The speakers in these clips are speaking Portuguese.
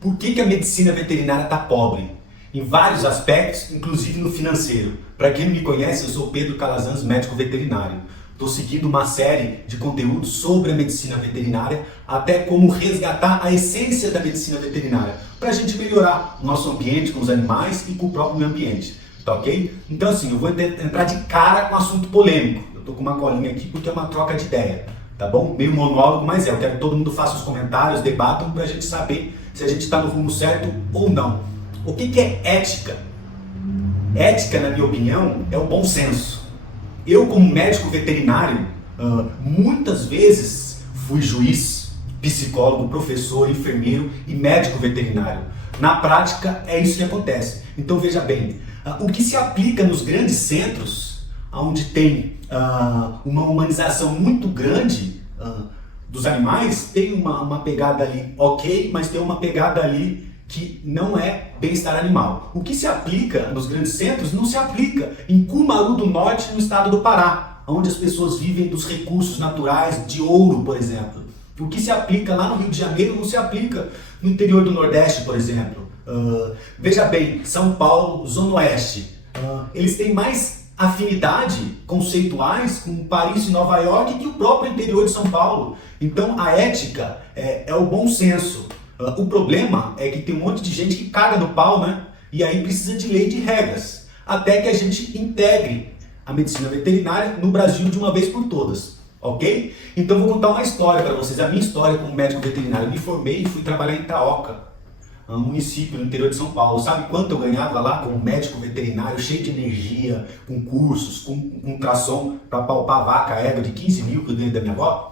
Por que a medicina veterinária está pobre? Em vários aspectos, inclusive no financeiro. Para quem não me conhece, eu sou Pedro Calazans, médico veterinário. Estou seguindo uma série de conteúdos sobre a medicina veterinária, até como resgatar a essência da medicina veterinária, para a gente melhorar o nosso ambiente com os animais e com o próprio meio ambiente. Tá ok? Então assim, eu vou entrar de cara com um assunto polêmico. Eu estou com uma colinha aqui porque é uma troca de ideia. Tá bom? Meio monólogo, mas eu quero que todo mundo faça os comentários, debatam para a gente saber se a gente está no rumo certo ou não. O que é ética? Ética, na minha opinião, é o bom senso. Eu, como médico veterinário, muitas vezes fui juiz, psicólogo, professor, enfermeiro e médico veterinário. Na prática, é isso que acontece. Então veja bem, o que se aplica nos grandes centros, onde tem uma humanização muito grande dos animais, tem uma pegada ali ok, mas tem uma pegada ali que não é bem-estar animal. O que se aplica nos grandes centros não se aplica em Cumaru do Norte, no estado do Pará, onde as pessoas vivem dos recursos naturais, de ouro, por exemplo. O que se aplica lá no Rio de Janeiro não se aplica no interior do Nordeste, por exemplo. Veja bem, São Paulo, Zona Oeste, eles têm mais afinidade conceituais com Paris e Nova York que o próprio interior de São Paulo. Então a ética é o bom senso. O problema é que tem um monte de gente que caga no pau, né? E aí precisa de lei de regras, até que a gente integre a medicina veterinária no Brasil de uma vez por todas, ok? Então eu vou contar uma história para vocês, a minha história como médico veterinário. Eu me formei e fui trabalhar em Itaoca, um município no interior de São Paulo. Sabe quanto eu ganhava lá como médico veterinário, cheio de energia, com cursos, com ultrassom para palpar vaca, égua de 15 mil que eu ganhei da minha avó?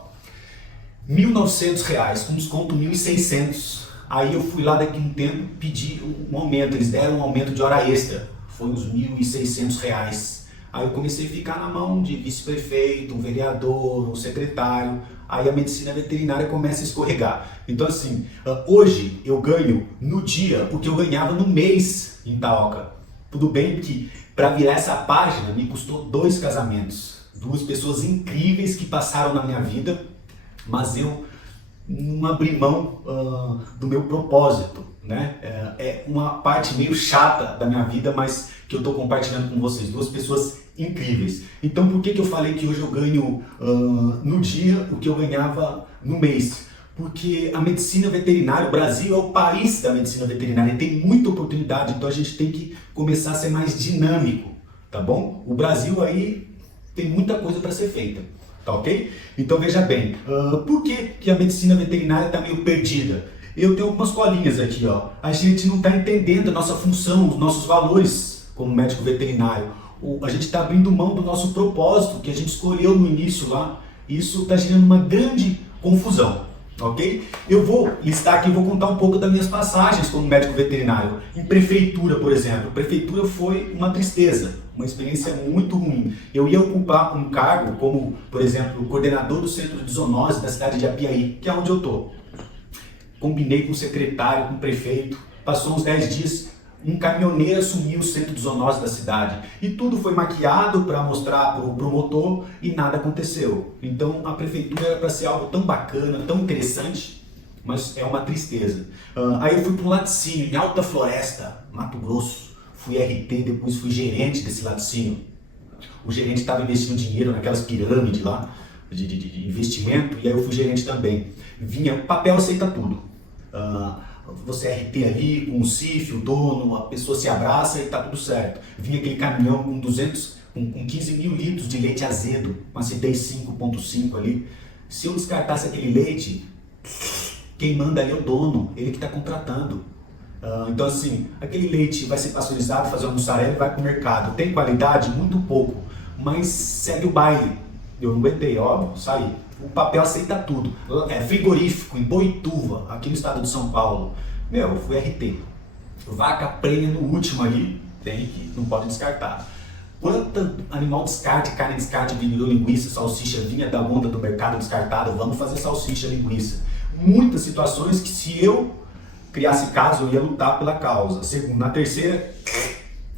R$1.900, com desconto 1.600. Aí eu fui lá daqui a um tempo pedir um aumento, eles deram um aumento de hora extra, foi uns R$1.600. Aí eu comecei a ficar na mão de vice-prefeito, um vereador, um secretário, aí a medicina veterinária começa a escorregar. Então assim, hoje eu ganho no dia o que eu ganhava no mês em Itaoca. Tudo bem que para virar essa página me custou 2 casamentos, 2 pessoas incríveis que passaram na minha vida, mas eu não abri mão do meu propósito, né? É uma parte meio chata da minha vida, mas que eu estou compartilhando com vocês, 2 pessoas incríveis. Então por que eu falei que hoje eu ganho no dia o que eu ganhava no mês? Porque a medicina veterinária, o Brasil é o país da medicina veterinária, tem muita oportunidade, então a gente tem que começar a ser mais dinâmico, tá bom? O Brasil aí tem muita coisa para ser feita. Tá ok? Então veja bem, por que a medicina veterinária está meio perdida? Eu tenho algumas colinhas aqui, ó. A gente não está entendendo a nossa função, os nossos valores como médico veterinário. A gente está abrindo mão do nosso propósito que a gente escolheu no início lá. Isso está gerando uma grande confusão, ok? Eu vou listar aqui, vou contar um pouco das minhas passagens como médico veterinário. Em prefeitura, por exemplo. Prefeitura foi uma tristeza, uma experiência muito ruim. Eu ia ocupar um cargo como, por exemplo, coordenador do centro de zoonose da cidade de Apiaí, que é onde eu estou. Combinei com o secretário, com o prefeito, passou uns 10 dias, um caminhoneiro assumiu o centro de zoonose da cidade. E tudo foi maquiado para mostrar para o promotor e nada aconteceu. Então a prefeitura era para ser algo tão bacana, tão interessante, mas é uma tristeza. Aí eu fui para um laticínio em Alta Floresta, Mato Grosso. Fui RT, depois fui gerente desse laticínio. O gerente estava investindo dinheiro naquelas pirâmides lá de investimento, e aí eu fui gerente também. Vinha, o papel aceita tudo. Você é RT ali, com o CIF, o dono, a pessoa se abraça e tá tudo certo. Vinha aquele caminhão com 15 mil litros de leite azedo, com acidez 5.5 ali. Se eu descartasse aquele leite, quem manda ali é o dono, ele que está contratando. Então assim, aquele leite vai ser pasteurizado, fazer uma mussarela e vai para o mercado. Tem qualidade? Muito pouco, mas segue o baile. Eu não aguentei, óbvio, saí. O papel aceita tudo. É frigorífico, em Boituva, aqui no estado de São Paulo. Eu fui RT. Vaca prenha no último ali, tem que, não pode descartar. Quanto animal descarte, carne descarte, virou linguiça, salsicha, vinha da onda do mercado descartado, vamos fazer salsicha, linguiça. Muitas situações que se eu criasse caso, eu ia lutar pela causa. Na terceira,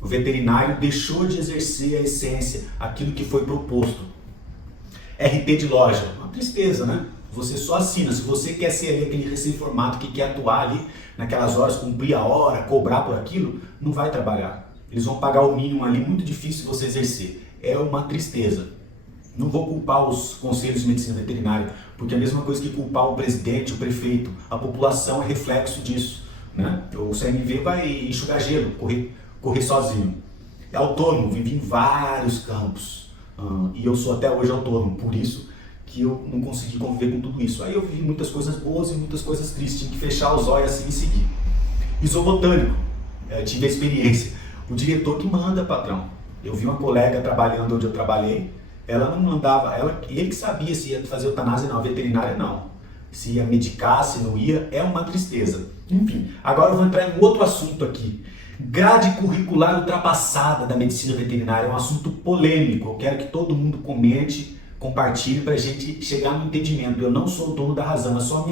o veterinário deixou de exercer a essência, aquilo que foi proposto. RT de loja, uma tristeza, né? Você só assina. Se você quer ser ali aquele recém-formado que quer atuar ali naquelas horas, cumprir a hora, cobrar por aquilo, não vai trabalhar. Eles vão pagar o mínimo ali, muito difícil de você exercer. É uma tristeza. Não vou culpar os conselhos de medicina veterinária, porque é a mesma coisa que culpar o presidente, o prefeito. A população é reflexo disso, né? O CMV vai enxugar gelo, correr sozinho. É autônomo, vive em vários campos. E eu sou até hoje autônomo, por isso que eu não consegui conviver com tudo isso. Aí eu vi muitas coisas boas e muitas coisas tristes, tinha que fechar os olhos assim e seguir. E sou botânico, tive a experiência. O diretor que manda, patrão. Eu vi uma colega trabalhando onde eu trabalhei, ela não mandava, ele que sabia se ia fazer eutanásia não, a veterinária não. Se ia medicar, se não ia, é uma tristeza. Enfim, agora eu vou entrar em outro assunto aqui. Grade curricular ultrapassada da medicina veterinária é um assunto polêmico. Eu quero que todo mundo comente, compartilhe para a gente chegar no entendimento. Eu não sou o dono da razão, é só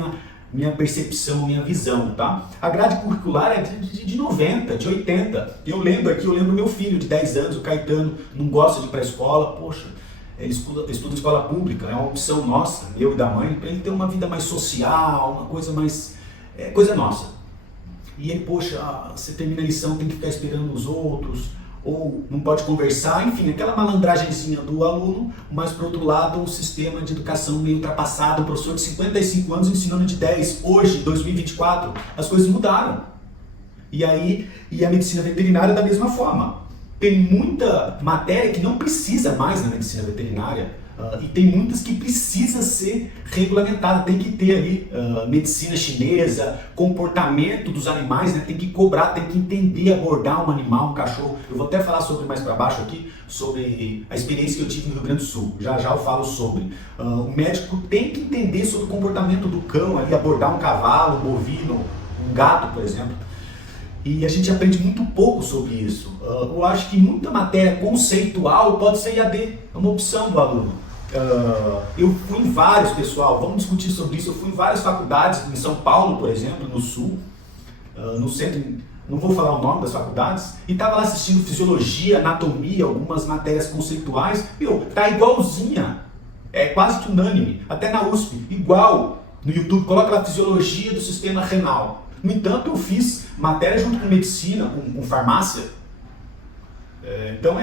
minha percepção, minha visão, tá? A grade curricular é de 90, de 80. Eu lembro meu filho de 10 anos, o Caetano, não gosta de ir para a escola, poxa, ele estuda escola pública, é uma opção nossa, eu e da mãe, para ele ter uma vida mais social, uma coisa mais... coisa nossa. E ele, poxa, você termina a lição, tem que ficar esperando os outros, ou não pode conversar, enfim, aquela malandragenzinha do aluno, mas por outro lado um sistema de educação meio ultrapassado, um professor de 55 anos ensinando de 10, hoje, 2024, as coisas mudaram. E a medicina veterinária da mesma forma. Tem muita matéria que não precisa mais na medicina veterinária, e tem muitas que precisa ser regulamentada, tem que ter ali medicina chinesa, comportamento dos animais, né? Tem que cobrar, tem que entender, abordar um animal, um cachorro. Eu vou até falar sobre mais para baixo aqui, sobre a experiência que eu tive no Rio Grande do Sul, já eu falo sobre. O médico tem que entender sobre o comportamento do cão, ali, abordar um cavalo, um bovino, um gato, por exemplo. E a gente aprende muito pouco sobre isso. Eu acho que muita matéria conceitual pode ser IAD, é uma opção do aluno. Eu fui em vários, pessoal, vamos discutir sobre isso, eu fui em várias faculdades, em São Paulo, por exemplo, no Sul, no centro, não vou falar o nome das faculdades, e estava lá assistindo fisiologia, anatomia, algumas matérias conceituais, tá igualzinha, é quase que unânime, até na USP, igual, no YouTube, coloca lá fisiologia do sistema renal. No entanto, eu fiz matéria junto com medicina, com farmácia, então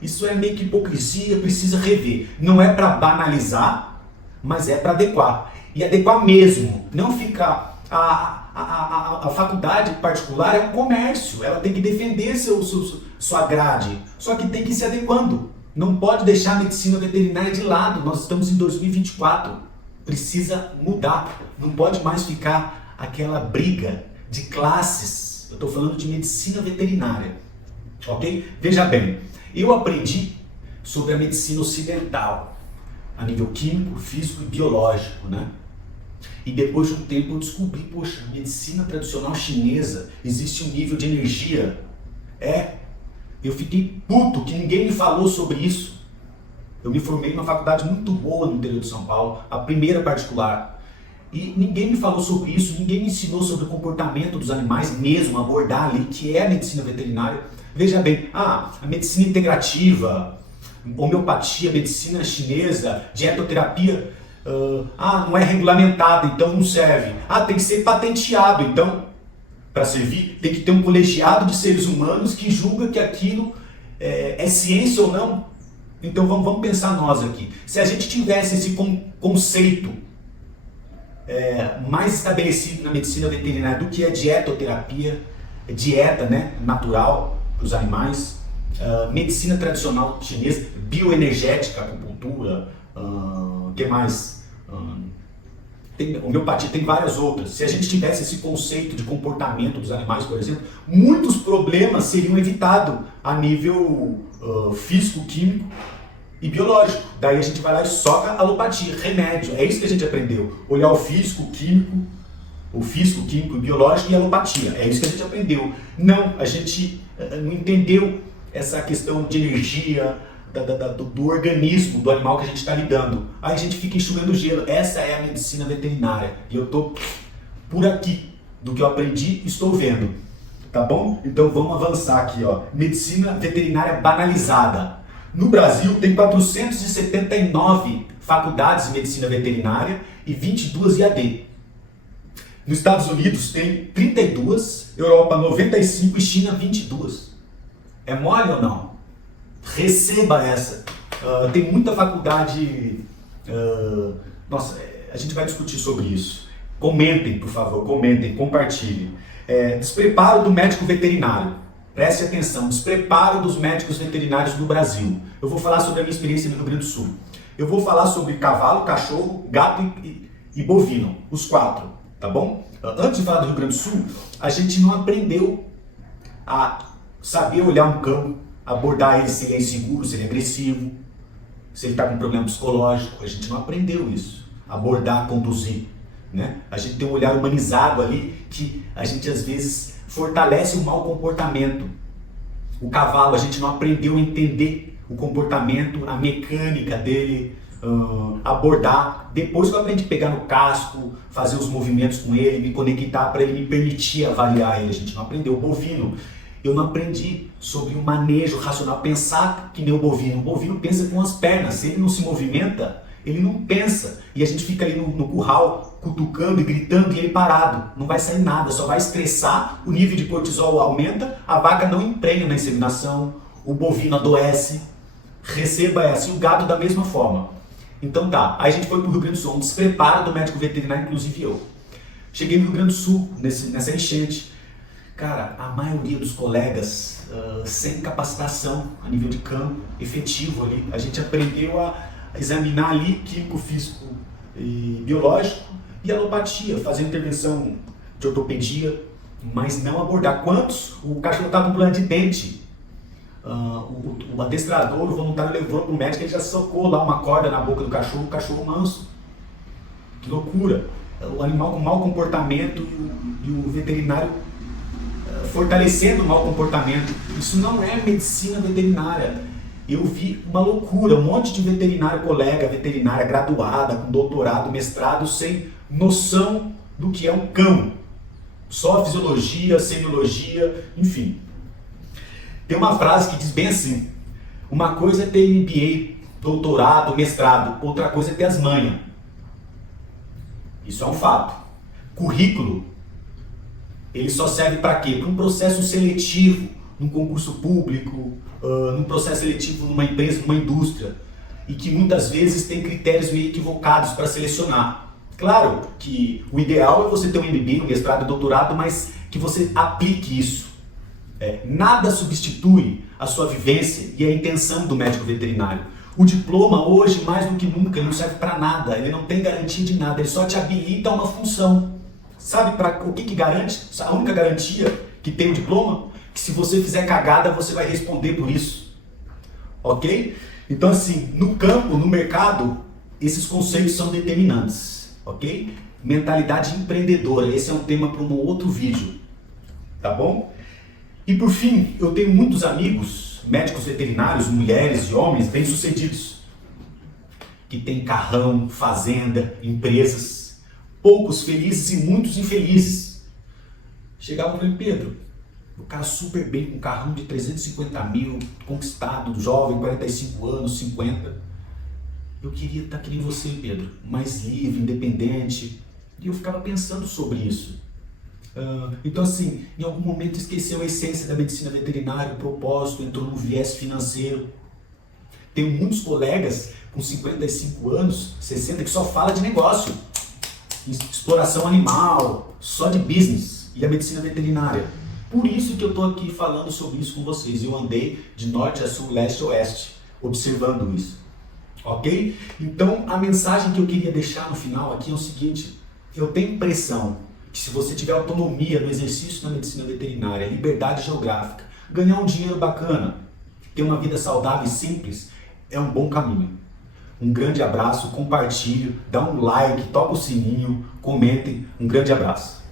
isso é meio que hipocrisia, precisa rever. Não é para banalizar, mas é para adequar. E adequar mesmo, não ficar... A faculdade particular é um comércio, ela tem que defender sua grade, só que tem que ir se adequando. Não pode deixar a medicina veterinária de lado, nós estamos em 2024, precisa mudar, não pode mais ficar aquela briga de classes. Eu estou falando de medicina veterinária, ok? Veja bem, eu aprendi sobre a medicina ocidental, a nível químico, físico e biológico, né? E depois de um tempo eu descobri, poxa, a medicina tradicional chinesa, existe um nível de energia. Eu fiquei puto que ninguém me falou sobre isso. Eu me formei numa faculdade muito boa no interior de São Paulo, a primeira particular. E ninguém me falou sobre isso, ninguém me ensinou sobre o comportamento dos animais mesmo, abordar ali, que é a medicina veterinária. Veja bem, a medicina integrativa, homeopatia, medicina chinesa, dietoterapia, não é regulamentada, então não serve. Tem que ser patenteado, então, para servir, tem que ter um colegiado de seres humanos que julga que aquilo é ciência ou não. Então vamos pensar nós aqui. Se a gente tivesse esse conceito mais estabelecido na medicina veterinária do que é dietoterapia, dieta, né, natural para os animais, medicina tradicional chinesa, bioenergética, acupuntura, que mais? Homeopatia, tem várias outras. Se a gente tivesse esse conceito de comportamento dos animais, por exemplo, muitos problemas seriam evitados a nível físico, químico e biológico. Daí a gente vai lá e soca alopatia, remédio. É isso que a gente aprendeu. Olhar o físico, químico e biológico e alopatia. É isso que a gente aprendeu. Não, a gente não entendeu essa questão de energia, do organismo do animal que a gente está lidando. Aí a gente fica enxugando gelo. Essa é a medicina veterinária. E eu estou por aqui. Do que eu aprendi, estou vendo. Tá bom? Então vamos avançar aqui, ó. Medicina veterinária banalizada. No Brasil tem 479 faculdades de medicina veterinária e 22 IAD. Nos Estados Unidos tem 32, Europa 95 e China 22. É mole ou não? Receba essa. Tem muita faculdade... nossa, a gente vai discutir sobre isso. Comentem, por favor, comentem, compartilhem. Despreparo do médico veterinário. Preste atenção, despreparo dos médicos veterinários no Brasil. Eu vou falar sobre a minha experiência no Rio Grande do Sul. Eu vou falar sobre cavalo, cachorro, gato e bovino, os 4, tá bom? Antes de falar do Rio Grande do Sul, a gente não aprendeu a saber olhar um cão, abordar ele se ele é inseguro, se ele é agressivo, se ele está com problema psicológico. A gente não aprendeu isso, abordar, conduzir, né? A gente tem um olhar humanizado ali que a gente às vezes fortalece o mau comportamento. O cavalo, a gente não aprendeu a entender o comportamento, a mecânica dele, abordar. Depois que eu aprendi a pegar no casco, fazer os movimentos com ele, me conectar para ele me permitir avaliar ele. A gente não aprendeu. O bovino, eu não aprendi sobre o manejo racional, pensar que nem o bovino. O bovino pensa com as pernas, se ele não se movimenta, ele não pensa. E a gente fica ali no curral, cutucando e gritando e ele parado. Não vai sair nada, só vai estressar, o nível de cortisol aumenta, a vaca não emprenha na inseminação, o bovino adoece. Receba essa. E o gado da mesma forma. Então tá, aí a gente foi pro Rio Grande do Sul, um despreparo do médico veterinário, inclusive eu. Cheguei no Rio Grande do Sul, nessa enchente. Cara, a maioria dos colegas sem capacitação a nível de campo, efetivo ali. A gente aprendeu a examinar ali químico, físico e biológico e alopatia, fazer intervenção de ortopedia, mas não abordar. Quantos? O cachorro estava com problema de dente. O adestrador, o voluntário levou para o médico, ele já socou lá uma corda na boca do cachorro, o cachorro manso. Que loucura! O animal com mau comportamento e o veterinário fortalecendo o mau comportamento. Isso não é medicina veterinária. Eu vi uma loucura, um monte de veterinário, colega veterinária graduada, com doutorado, mestrado, sem noção do que é um cão. Só fisiologia, semiologia, enfim. Tem uma frase que diz bem assim: uma coisa é ter MBA, doutorado, mestrado, outra coisa é ter as manhas. Isso é um fato. Currículo, ele só serve para quê? Para um processo seletivo, num concurso público, num processo seletivo numa empresa, numa indústria, e que muitas vezes tem critérios meio equivocados para selecionar. Claro que o ideal é você ter um MBA, um mestrado, um doutorado, mas que você aplique isso. Nada substitui a sua vivência e a intenção do médico veterinário. O diploma hoje, mais do que nunca, ele não serve para nada, ele não tem garantia de nada, ele só te habilita a uma função. Sabe para o que garante? A única garantia que tem o diploma? Que se você fizer cagada, você vai responder por isso. Ok? Então assim, no campo, no mercado, esses conceitos são determinantes. Ok? Mentalidade empreendedora, esse é um tema para um outro vídeo. Tá bom? E por fim, eu tenho muitos amigos, médicos veterinários, mulheres e homens bem-sucedidos, que têm carrão, fazenda, empresas, poucos felizes e muitos infelizes. Chegavam para mim: Pedro, o cara super bem, com um carrão de 350 mil, conquistado, jovem, 45 anos, 50. Eu queria estar que nem você, Pedro, mais livre, independente. E eu ficava pensando sobre isso. Então assim, em algum momento esqueceu a essência da medicina veterinária, o propósito, entrou no viés financeiro. Tenho muitos colegas com 55 anos, 60, que só fala de negócio, exploração animal, só de business, e a medicina veterinária. Por isso que eu estou aqui falando sobre isso com vocês. Eu andei de norte a sul, leste a oeste, observando isso. Ok? Então a mensagem que eu queria deixar no final aqui é o seguinte: eu tenho impressão que se você tiver autonomia no exercício da medicina veterinária, liberdade geográfica, ganhar um dinheiro bacana, ter uma vida saudável e simples, é um bom caminho. Um grande abraço, compartilhe, dá um like, toca o sininho, comentem. Um grande abraço.